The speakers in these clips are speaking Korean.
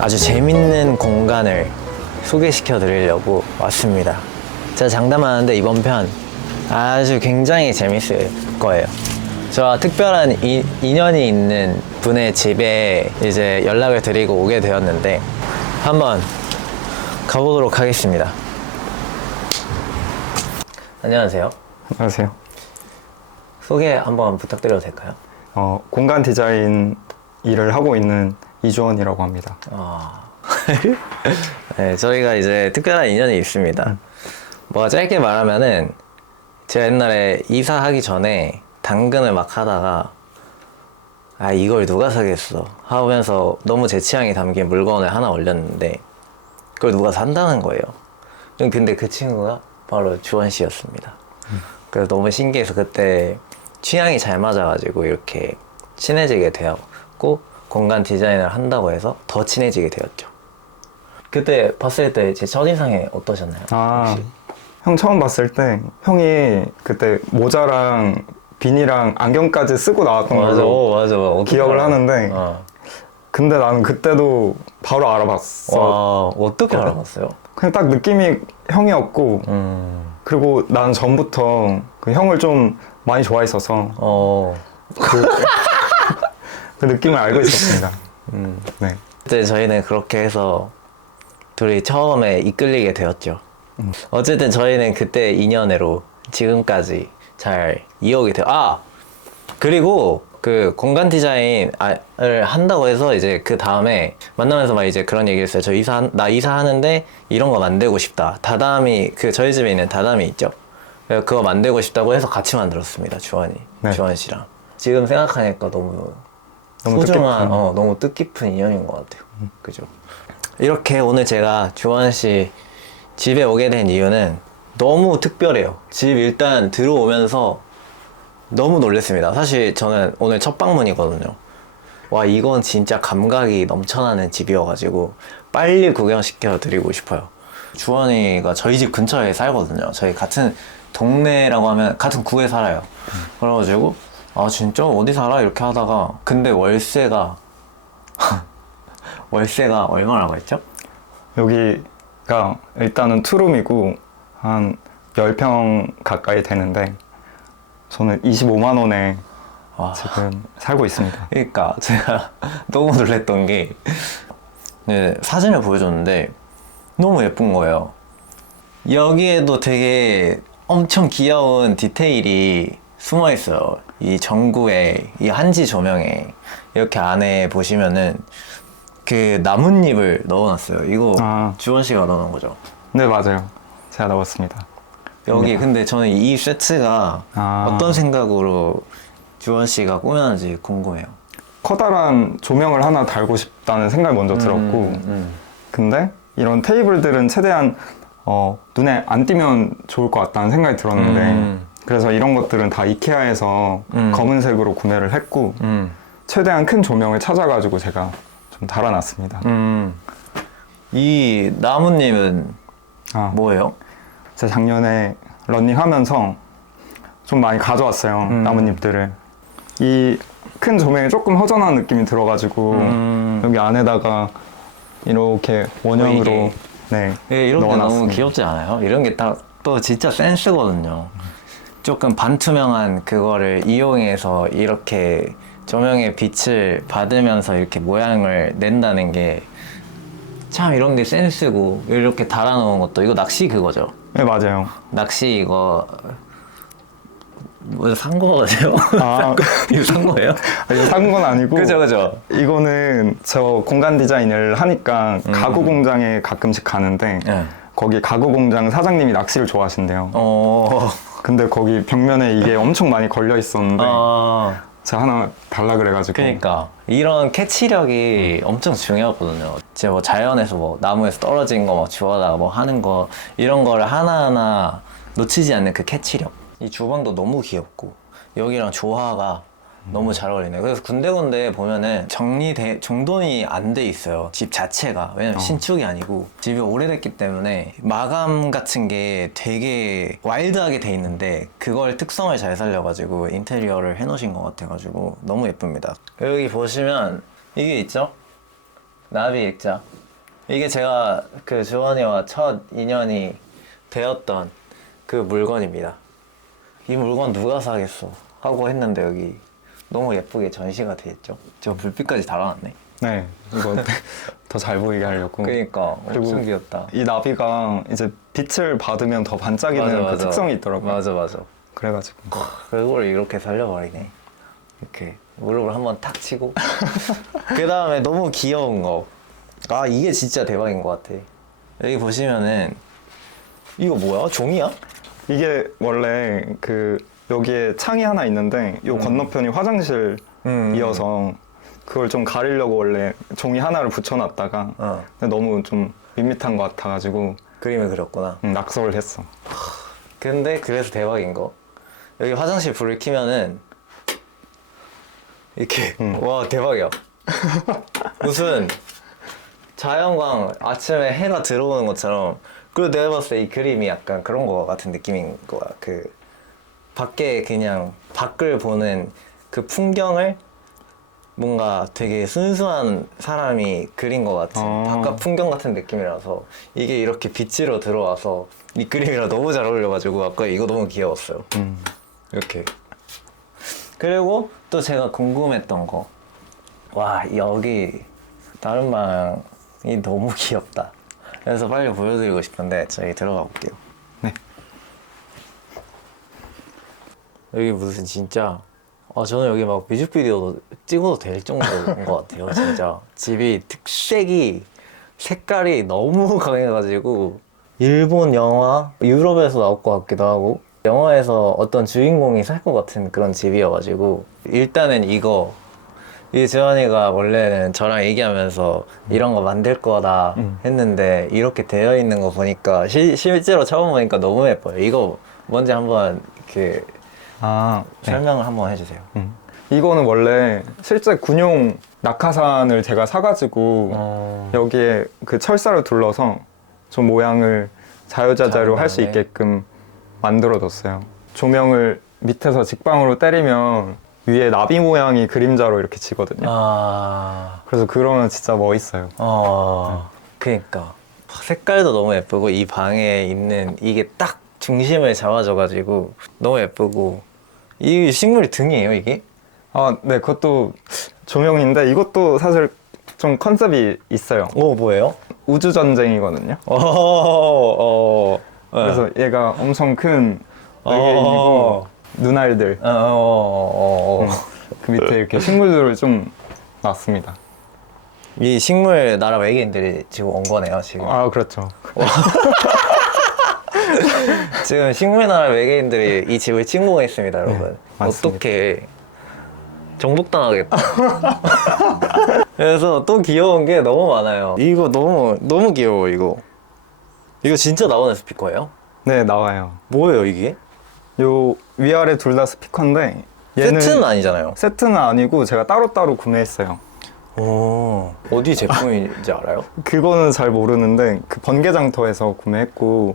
아주 재밌는 공간을 소개시켜 드리려고 왔습니다. 제가 장담하는데 이번 편 아주 굉장히 재밌을 거예요. 저와 특별한 인연이 있는 분의 집에 이제 연락을 드리고 오게 되었는데 한번 가보도록 하겠습니다. 안녕하세요. 안녕하세요. 소개 한번 부탁드려도 될까요? 공간 디자인 일을 하고 있는 이주원이라고 합니다. 네, 저희가 이제 특별한 인연이 있습니다. 뭐 짧게 말하면은 제가 옛날에 이사하기 전에 당근을 막 하다가 이걸 누가 사겠어 하면서 너무 제 취향이 담긴 물건을 하나 올렸는데 그걸 누가 산다는 거예요. 근데 그 친구가 바로 주원 씨였습니다. 그래서 너무 신기해서 그때 취향이 잘 맞아가지고 이렇게 친해지게 되었고 공간 디자인을 한다고 해서 더 친해지게 되었죠. 그때 봤을 때 제 첫인상이 어떠셨나요? 혹시? 형 처음 봤을 때 형이 그때 모자랑 비니랑 안경까지 쓰고 나왔던 걸로 맞아. 기억을 하는데 근데 나는 그때도 바로 알아봤어. 와, 어떻게 알아봤어요? 그냥 딱 느낌이 형이었고 그리고 난 전부터 그 형을 좀 많이 좋아했어서 그 느낌을 알고 있었습니다. 네. 그때 저희는 그렇게 해서 둘이 처음에 이끌리게 되었죠. 어쨌든 저희는 그때 인연으로 지금까지 잘 이어오게 돼요. 그리고 그 공간 디자인을 한다고 해서 이제 그 다음에 만나면서 막 이제 그런 얘기를 했어요. 나 이사하는데 이런 거 만들고 싶다. 다다미, 저희 집에 있는 다다미 있죠? 그거 만들고 싶다고 해서 같이 만들었습니다. 주원 씨랑. 지금 생각하니까 너무 소중한, 너무 뜻깊은 인연인 것 같아요. 그죠? 이렇게 오늘 제가 주원 씨 집에 오게 된 이유는 너무 특별해요. 집 일단 들어오면서 너무 놀랐습니다. 사실 저는 오늘 첫 방문이거든요. 와, 이건 진짜 감각이 넘쳐나는 집이어가지고 빨리 구경시켜 드리고 싶어요. 주원이가 저희 집 근처에 살거든요. 저희 같은 동네라고 하면 같은 구에 살아요. 그래가지고 진짜 어디 살아? 이렇게 하다가 근데 월세가 얼마라고 했죠? 여기가 일단은 투룸이고 한 10평 가까이 되는데 저는 25만 원에 지금 살고 있습니다. 그러니까 제가 너무 놀랬던 게 사진을 보여줬는데 너무 예쁜 거예요. 여기에도 되게 엄청 귀여운 디테일이 숨어 있어요. 이 전구에 이 한지 조명에 이렇게 안에 보시면은 그 나뭇잎을 넣어놨어요. 이거 주원 씨가 넣어놓은 거죠? 네, 맞아요. 제가 넣었습니다. 여기 근데 저는 이 세트가 어떤 생각으로 주원 씨가 꾸몄는지 궁금해요. 커다란 조명을 하나 달고 싶다는 생각이 먼저 들었고 근데 이런 테이블들은 최대한 눈에 안 띄면 좋을 것 같다는 생각이 들었는데 그래서 이런 것들은 다 이케아에서 검은색으로 구매를 했고 최대한 큰 조명을 찾아가지고 제가 좀 달아놨습니다. 이 나뭇잎은 뭐예요? 제가 작년에 러닝하면서 좀 많이 가져왔어요. 나뭇잎들을. 이 큰 조명이 조금 허전한 느낌이 들어가지고 여기 안에다가 이렇게 원형으로 이런 게 넣어놨습니다. 너무 귀엽지 않아요? 이런 게 또 진짜 센스거든요. 조금 반투명한 그거를 이용해서 이렇게 조명의 빛을 받으면서 이렇게 모양을 낸다는 게 참 이런 게 센스고 이렇게 달아놓은 것도 이거 낚시 그거죠? 네, 맞아요. 낚시 이거 뭐 산 거죠? 이거 산 거예요? 이거 산 건 아니고 그죠. 이거는 저 공간 디자인을 하니까 가구 공장에 가끔씩 가는데 거기 가구 공장 사장님이 낚시를 좋아하신대요. 근데 거기 벽면에 이게 엄청 많이 걸려 있었는데 제가 하나 달라 그래가지고. 그러니까 이런 캐치력이 엄청 중요하거든요. 진짜 뭐 자연에서 뭐 나무에서 떨어진 거 막 주워다가 뭐 하는 거 이런 거를 하나하나 놓치지 않는 그 캐치력. 이 주방도 너무 귀엽고 여기랑 조화가 너무 잘 어울리네요. 그래서 군데군데 보면은 정돈이 안 돼 있어요. 집 자체가. 왜냐면 신축이 아니고 집이 오래됐기 때문에 마감 같은 게 되게 와일드하게 돼 있는데 그걸 특성을 잘 살려가지고 인테리어를 해놓으신 것 같아가지고 너무 예쁩니다. 여기 보시면 이게 있죠? 나비 액자. 이게 제가 그 주원이와 첫 인연이 되었던 그 물건입니다. 이 물건 누가 사겠어 하고 했는데 여기 너무 예쁘게 전시가 돼 있죠. 저 불빛까지 달아놨네. 네, 이거 더 잘 보이게 하려고. 그러니까 그리고 엄청 귀엽다. 이 나비가 이제 빛을 받으면 더 반짝이는 그 특성이 있더라고요. 맞아. 그래가지고. 그걸 이렇게 살려버리네. 이렇게 무릎을 한번 탁 치고. 그 다음에 너무 귀여운 거. 아, 이게 진짜 대박인 것 같아. 여기 보시면은 이거 뭐야? 종이야? 이게 원래 그 여기에 창이 하나 있는데 요 건너편이 화장실이어서 그걸 좀 가리려고 원래 종이 하나를 붙여놨다가 근데 너무 좀 밋밋한 것 같아가지고 그림을 그렸구나. 낙서를 했어. 근데 그래서 대박인 거. 여기 화장실 불을 켜면은 이렇게 와 대박이야. 무슨 자연광 아침에 해가 들어오는 것처럼. 그리고 내가 봤을 때 이 그림이 약간 그런 거 같은 느낌인 거야. 그 밖에 그냥 밖을 보는 그 풍경을 뭔가 되게 순수한 사람이 그린 것 같은 바깥 풍경 같은 느낌이라서 이게 이렇게 빛으로 들어와서 이 그림이랑 너무 잘 어울려가지고 아까 이거 너무 귀여웠어요. 이렇게. 그리고 또 제가 궁금했던 거. 와, 여기 다른 방이 너무 귀엽다. 그래서 빨리 보여드리고 싶은데 저희 들어가 볼게요. 네. 여기 무슨 진짜 저는 여기 막 뮤직비디오 찍어도 될 정도인 것 같아요. 진짜 집이 특색이 색깔이 너무 강해가지고 일본 영화, 유럽에서 나올 것 같기도 하고 영화에서 어떤 주인공이 살 것 같은 그런 집이어가지고 일단은 이거 이 재환이가 원래는 저랑 얘기하면서 이런 거 만들 거다 했는데 이렇게 되어 있는 거 보니까 실제로 처음 보니까 너무 예뻐요. 이거 먼저 한번 이렇게 네. 설명을 한번 해주세요. 이거는 원래 실제 군용 낙하산을 제가 사가지고 여기에 그 철사를 둘러서 좀 모양을 자유자재로 할 수 잘 있게끔 만들어뒀어요. 조명을 밑에서 직방으로 때리면 위에 나비 모양이 그림자로 이렇게 지거든요. 그래서 그러면 진짜 멋있어요. 그니까 색깔도 너무 예쁘고 이 방에 있는 이게 딱 중심을 잡아줘가지고 너무 예쁘고 이 식물이 등이에요 이게? 네, 그것도 조명인데 이것도 사실 좀 컨셉이 있어요. 뭐예요? 우주전쟁이거든요. 네. 그래서 얘가 엄청 큰 외계인이고 눈알들 그 밑에 이렇게 식물들을 좀 놨습니다. 이 식물 나라 외계인들이 지금 온 거네요 지금. 그렇죠. 지금 식물 나라 외계인들이 이 집을 침공했습니다 여러분. 맞습니다. 어떻게 정복당하겠다. 그래서 또 귀여운 게 너무 많아요. 이거 너무 귀여워 이거. 이거 진짜 나오는 스피커예요? 네, 나와요. 뭐예요 이게? 요 위아래 둘 다 스피커인데 얘는 세트는 아니잖아요. 세트는 아니고 제가 따로따로 구매했어요. 어디 제품인지 알아요? 그거는 잘 모르는데 그 번개장터에서 구매했고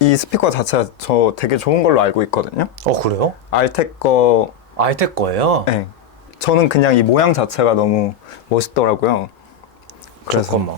이 스피커 자체가 저 되게 좋은 걸로 알고 있거든요. 그래요? 알텍 거. 알텍 거예요? 네. 저는 그냥 이 모양 자체가 너무 멋있더라고요. 그래서 잠깐만.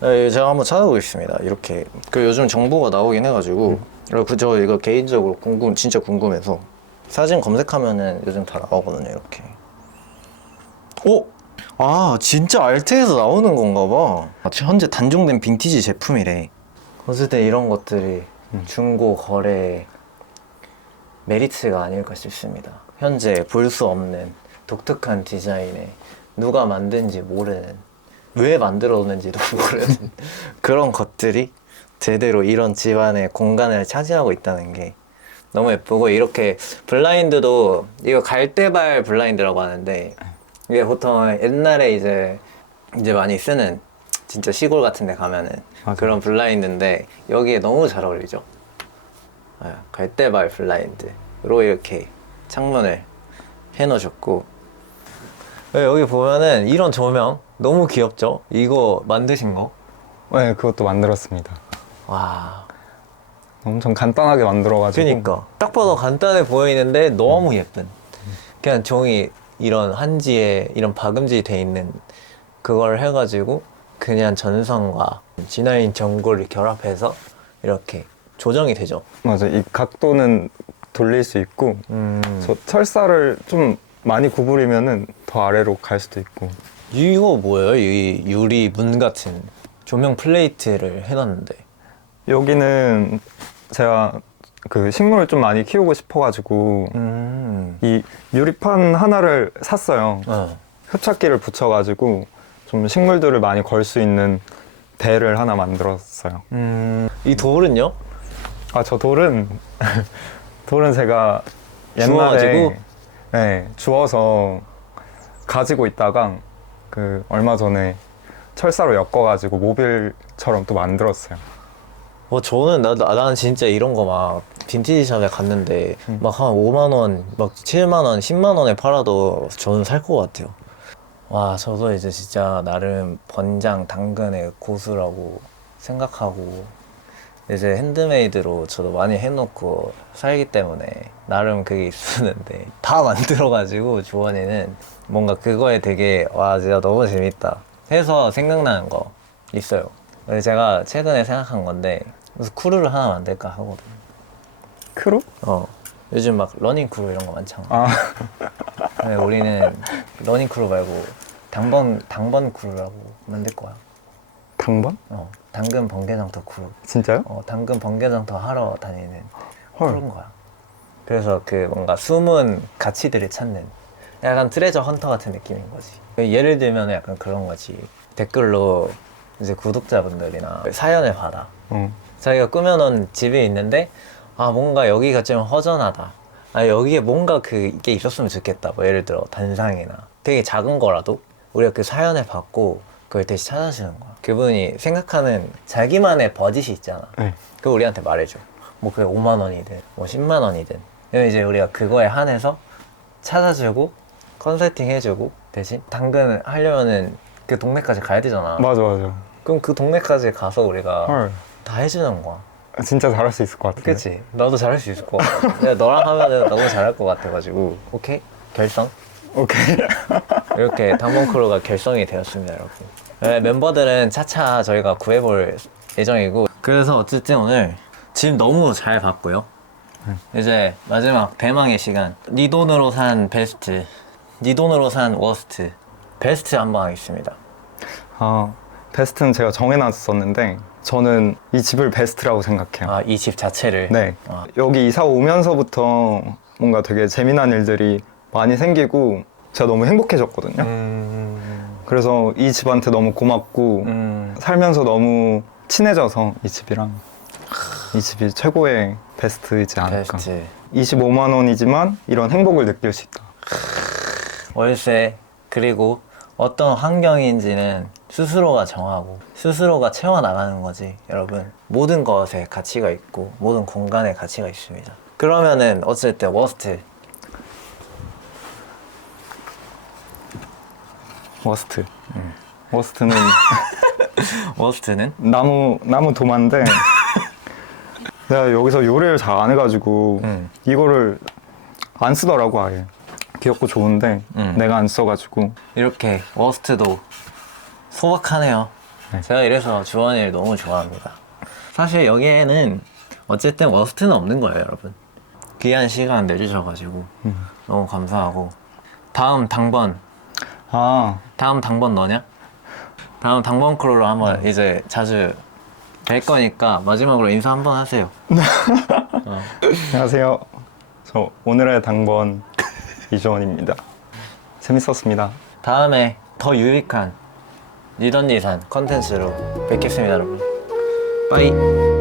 네, 제가 한번 찾아보겠습니다. 이렇게 그 요즘 정보가 나오긴 해가지고 그리고 저 이거 개인적으로 진짜 궁금해서 사진 검색하면은 요즘 다 나오거든요. 이렇게. 진짜 알텍에서 나오는 건가 봐. 현재 단종된 빈티지 제품이래. 어쨌든 이런 것들이 중고 거래 메리트가 아닐까 싶습니다. 현재 볼 수 없는 독특한 디자인에 누가 만든지 모르는, 왜 만들었는지도 모르는 그런 것들이 제대로 이런 집안의 공간을 차지하고 있다는 게 너무 예쁘고, 이렇게 블라인드도 이거 갈대발 블라인드라고 하는데 이게 보통 옛날에 이제 많이 쓰는 진짜 시골 같은 데 가면은 맞아. 그런 블라인드인데 여기에 너무 잘 어울리죠. 갈대발 블라인드로 이렇게 창문을 해놓으셨고, 여기 보면은 이런 조명 너무 귀엽죠? 이거 만드신 거? 네, 그것도 만들었습니다. 와, 엄청 간단하게 만들어가지고. 그니까 딱 봐도 간단해 보이는데 너무 예쁜, 그냥 종이 이런 한지에 이런 박음질이 돼 있는 그걸 해가지고 그냥 전선과 G9 전구를 결합해서 이렇게 조정이 되죠. 맞아. 이 각도는 돌릴 수 있고 저 철사를 좀 많이 구부리면은 더 아래로 갈 수도 있고. 이거 뭐예요? 이 유리 문 같은 조명 플레이트를 해놨는데. 여기는 제가 그 식물을 좀 많이 키우고 싶어가지고 이 유리판 하나를 샀어요. 흡착기를 붙여가지고 좀 식물들을 많이 걸 수 있는 대를 하나 만들었어요. 이 돌은요? 아, 저 돌은 돌은 제가 주워가지고? 옛날에 네, 주워서 가지고 있다가 그 얼마 전에 철사로 엮어가지고 모빌처럼 또 만들었어요. 나는 진짜 이런 거 막 빈티지 샵에 갔는데 막 한 5만 원, 막 7만 원, 10만 원에 팔아도 저는 살 것 같아요. 와, 저도 이제 진짜 나름 번장 당근의 고수라고 생각하고 이제 핸드메이드로 저도 많이 해놓고 살기 때문에 나름 그게 있었는데 다 만들어가지고 주원이는 뭔가 그거에 되게 와 진짜 너무 재밌다 해서 생각나는 거 있어요. 그래서 제가 최근에 생각한 건데 그래서 크루를 하나 만들까 하거든요. 크루? 요즘 막 러닝 크루 이런 거 많잖아. 아, 근데 우리는 러닝 크루 말고 당번 크루라고 만들 거야. 당번? 당근 번개장터 크루. 진짜요? 당근 번개장터 하러 다니는 헐. 크루인 거야. 그래서 그 뭔가 숨은 가치들을 찾는 약간 트레저 헌터 같은 느낌인 거지. 예를 들면 약간 그런 거지. 댓글로 이제 구독자분들이나 사연을 받아. 자기가 꾸며놓은 집이 있는데 뭔가 여기가 좀 허전하다. 여기에 뭔가 그게 있었으면 좋겠다. 뭐 예를 들어 단상이나 되게 작은 거라도 우리가 그 사연을 받고 그걸 대신 찾아주는 거야. 그분이 생각하는 자기만의 버짓이 있잖아. 네. 그거 우리한테 말해줘. 뭐 그게 5만 원이든 뭐 10만 원이든. 그러면 이제 우리가 그거에 한해서 찾아주고 컨설팅 해주고 대신 당근을 하려면은 그 동네까지 가야 되잖아. 맞아, 맞아. 그럼 그 동네까지 가서 우리가 헐. 다 해주는 거야. 진짜 잘할 수 있을 것 같은데. 그치? 나도 잘할 수 있을 것 같아. 내가 너랑 하면은 너무 잘할 것 같아가지고. 오케이? 결성? 오케이. 이렇게 당번크루가 결성이 되었습니다, 여러분. 네, 멤버들은 차차 저희가 구해볼 예정이고. 그래서 어쨌든 오늘 짐 너무 잘 봤고요. 이제 마지막 대망의 시간. 네 돈으로 산 베스트, 네 돈으로 산 워스트. 베스트 한번 하겠습니다. 베스트는 제가 정해놨었는데 저는 이 집을 베스트라고 생각해요. 이 집 자체를? 네. 여기 이사 오면서부터 뭔가 되게 재미난 일들이 많이 생기고 제가 너무 행복해졌거든요. 그래서 이 집한테 너무 고맙고 살면서 너무 친해져서 이 집이랑 이 집이 최고의 베스트이지 않을까. 베스트. 25만 원이지만 이런 행복을 느낄 수 있다. 월세 그리고 어떤 환경인지는 스스로가 정하고 스스로가 채워나가는 거지. 여러분, 모든 것에 가치가 있고 모든 공간에 가치가 있습니다. 그러면은 어쨌든 워스트. 워스트. 워스트는 워스트는? 나무 도마인데 내가 여기서 요리를 잘 안 해가지고 이거를 안 쓰더라고. 아예 귀엽고 좋은데 내가 안 써가지고. 이렇게 워스트도 소박하네요. 네. 제가 이래서 주원이를 너무 좋아합니다. 사실 여기에는 어쨌든 워스트는 없는 거예요, 여러분. 귀한 시간 내주셔가지고 너무 감사하고. 다음 당번 너냐? 다음 당번 크루로 한번 이제 자주 뵐 거니까 마지막으로 인사 한번 하세요. 안녕하세요. 저 오늘의 당번 이주원입니다. 재밌었습니다. 다음에 더 유익한 니던니산 컨텐츠로 뵙겠습니다, 여러분. 빠이.